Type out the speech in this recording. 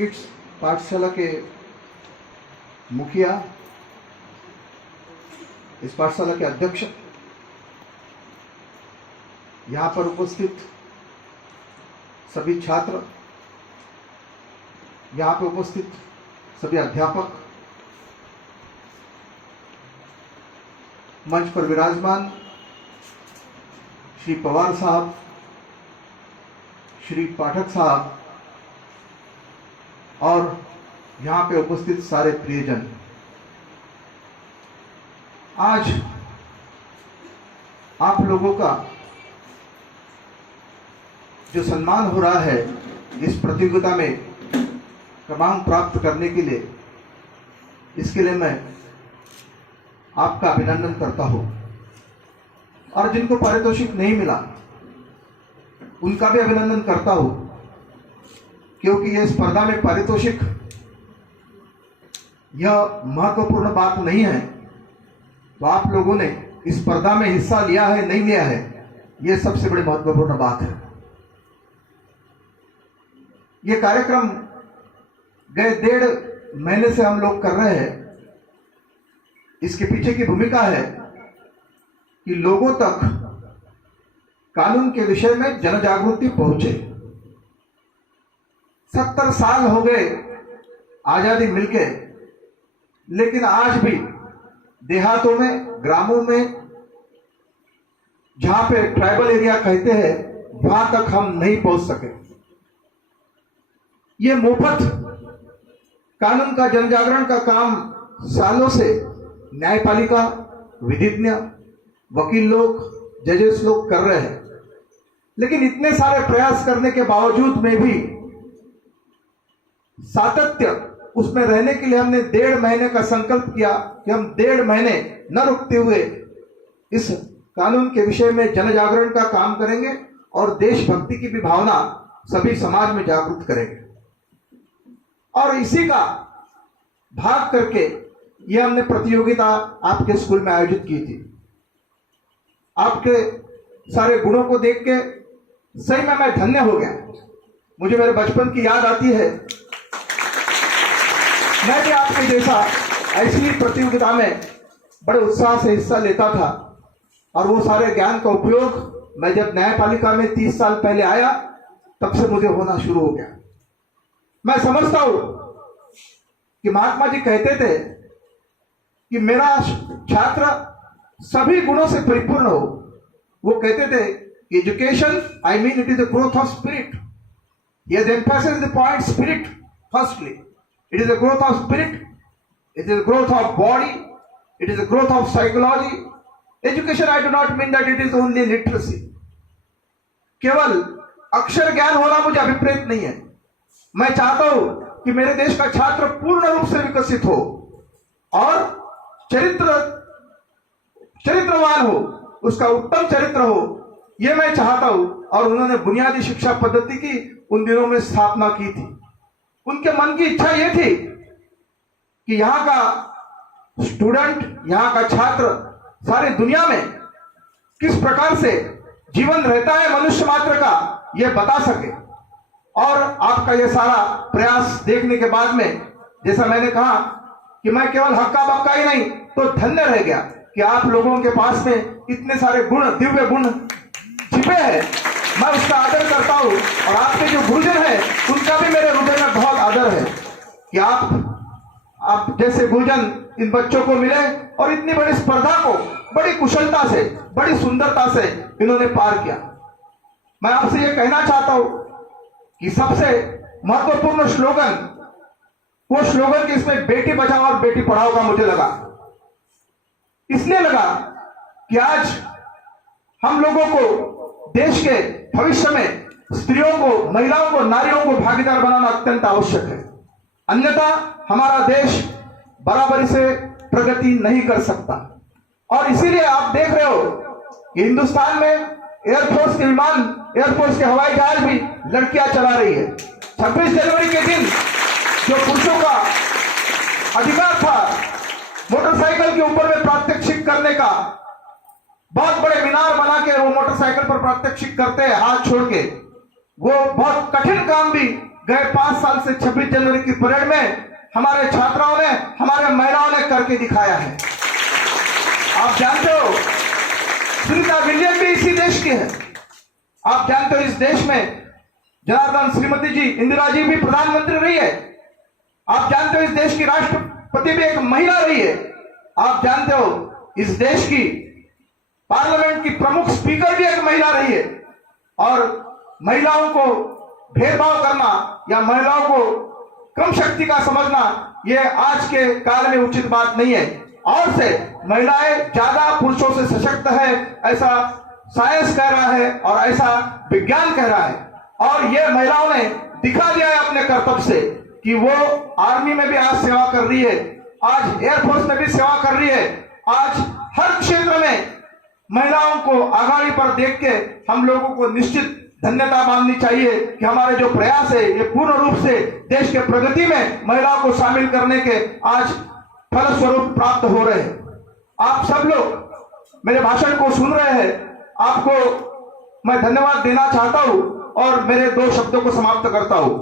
इस पाठशाला के मुखिया, इस पाठशाला के अध्यक्ष, यहाँ पर उपस्थित सभी छात्र, यहाँ पर उपस्थित सभी अध्यापक, मंच पर विराजमान श्री पवार साहब, श्री पाठक साहब और यहाँ पे उपस्थित सारे प्रियजन, आज आप लोगों का जो सम्मान हो रहा है इस प्रतियोगिता में क्रमांक प्राप्त करने के लिए, इसके लिए मैं आपका अभिनंदन करता हूं। और जिनको पारितोषिक नहीं मिला उनका भी अभिनंदन करता हूं, क्योंकि यह स्पर्धा में पारितोषिक यह महत्वपूर्ण बात नहीं है। तो आप लोगों ने इस स्पर्धा में हिस्सा लिया है नहीं लिया है, यह सबसे बड़ी महत्वपूर्ण बात है। यह कार्यक्रम गए 1.5 महीने से हम लोग कर रहे हैं। इसके पीछे की भूमिका है कि लोगों तक कानून के विषय में जनजागृति पहुंचे। 70 साल हो गए आजादी मिलके, लेकिन आज भी देहातों में, ग्रामों में, जहां पे ट्राइबल एरिया कहते हैं, वहां तक हम नहीं पहुंच सके। ये मुफ्त कानून का जनजागरण का काम सालों से न्यायपालिका, विधिज्ञ, वकील लोग, जजेस लोग कर रहे हैं। लेकिन इतने सारे प्रयास करने के बावजूद में भी सातत्य उसमें रहने के लिए हमने 1.5 महीने का संकल्प किया कि हम 1.5 महीने न रुकते हुए इस कानून के विषय में जनजागरण का काम करेंगे और देशभक्ति की भी भावना सभी समाज में जागरूक करेंगे। और इसी का भाग करके यह हमने प्रतियोगिता आपके स्कूल में आयोजित की थी। आपके सारे गुणों को देख के सही में मैं धन्य हो गया। मुझे मेरे बचपन की याद आती है। मैं भी आपके जैसा ऐसी ही प्रतियोगिता में बड़े उत्साह से हिस्सा लेता था और वो सारे ज्ञान का उपयोग मैं जब न्यायपालिका में 30 साल पहले आया तब से मुझे होना शुरू हो गया। मैं समझता हूं कि महात्मा जी कहते थे कि मेरा छात्र सभी गुणों से परिपूर्ण हो। वो कहते थे कि education, I mean it is the growth of spirit. He has emphasized the point spirit firstly. It is a growth of spirit, it is a growth of body, it is a growth of psychology. Education, I do not mean that it is only literacy. केवल अक्षर ज्ञान होना मुझे अभिप्रेत नहीं है। मैं चाहता हूं कि मेरे देश का छात्र पूर्ण रूप से विकसित हो और चरित्रवान हो, उसका उत्तम चरित्र हो, यह मैं चाहता हूं। और उन्होंने बुनियादी शिक्षा पद्धति की उन दिनों में स्थापना की थी। उनके मन की इच्छा यह थी कि यहां का स्टूडेंट, यहां का छात्र सारी दुनिया में किस प्रकार से जीवन रहता है मनुष्य मात्र का, यह बता सके। और आपका यह सारा प्रयास देखने के बाद में, जैसा मैंने कहा कि मैं केवल हक्का बक्का ही नहीं तो धन्य रह गया कि आप लोगों के पास में इतने सारे गुण, दिव्य गुण छिपे हैं। मैं उसका आदर करता हूं और आपके जो गुरुजन हैं उनका भी मेरे हृदय में बहुत आदर है कि आप जैसे गुरुजन इन बच्चों को मिले और इतनी बड़ी स्पर्धा को बड़ी कुशलता से, बड़ी सुंदरता से इन्होंने पार किया। मैं आपसे यह कहना चाहता हूं कि सबसे महत्वपूर्ण स्लोगन, वो स्लोगन कि इसमें बेटी बचाओ और बेटी पढ़ाओ का मुझे लगा। इसलिए लगा कि आज हम लोगों को देश के भविष्य में स्त्रियों को, महिलाओं को, नारियों को भागीदार बनाना अत्यंत आवश्यक है। अन्यथा हमारा देश बराबरी से प्रगति नहीं कर सकता। और इसीलिए आप देख रहे हो कि हिंदुस्तान में एयरफोर्स के विमान, एयरफोर्स के हवाई जहाज भी लड़कियां चला रही है। 26 जनवरी के दिन जो पुरुषों का अधिकार था मोटरसाइकिल के ऊपर में प्रात्यक्षिक करने का, बहुत बड़े मीनार बना के वो मोटरसाइकिल पर प्रात्यक्षिक करते हैं हाथ छोड़ के, वो बहुत कठिन काम भी गए 5 साल से 26 जनवरी की परेड में हमारे छात्राओं ने, हमारे महिलाओं ने करके दिखाया है। आप जानते हो सुनीता विलियम भी इसी देश की है। आप जानते हो इस देश में जनार्दन श्रीमती जी इंदिरा जी भी प्रधानमंत्री रही है। आप जानते हो इस देश की राष्ट्रपति भी एक महिला रही है। आप जानते हो इस देश की पार्लियामेंट की प्रमुख स्पीकर भी एक महिला रही है। और महिलाओं को भेदभाव करना या महिलाओं को कम शक्ति का समझना यह आज के काल में उचित बात नहीं है। और से महिलाएं ज्यादा पुरुषों से सशक्त है, ऐसा साइंस कह रहा है और ऐसा विज्ञान कह रहा है। और ये महिलाओं ने दिखा दिया है अपने कर्तव्य से कि वो आर्मी में भी आज सेवा कर रही है, आज एयरफोर्स में भी सेवा कर रही है। आज हर क्षेत्र में महिलाओं को आगाड़ी पर देख के हम लोगों को निश्चित धन्यता माननी चाहिए कि हमारे जो प्रयास है ये पूर्ण रूप से देश के प्रगति में महिलाओं को शामिल करने के आज फलस्वरूप प्राप्त हो रहे हैं। आप सब लोग मेरे भाषण को सुन रहे हैं, आपको मैं धन्यवाद देना चाहता हूं और मेरे 2 शब्दों को समाप्त करता हूं।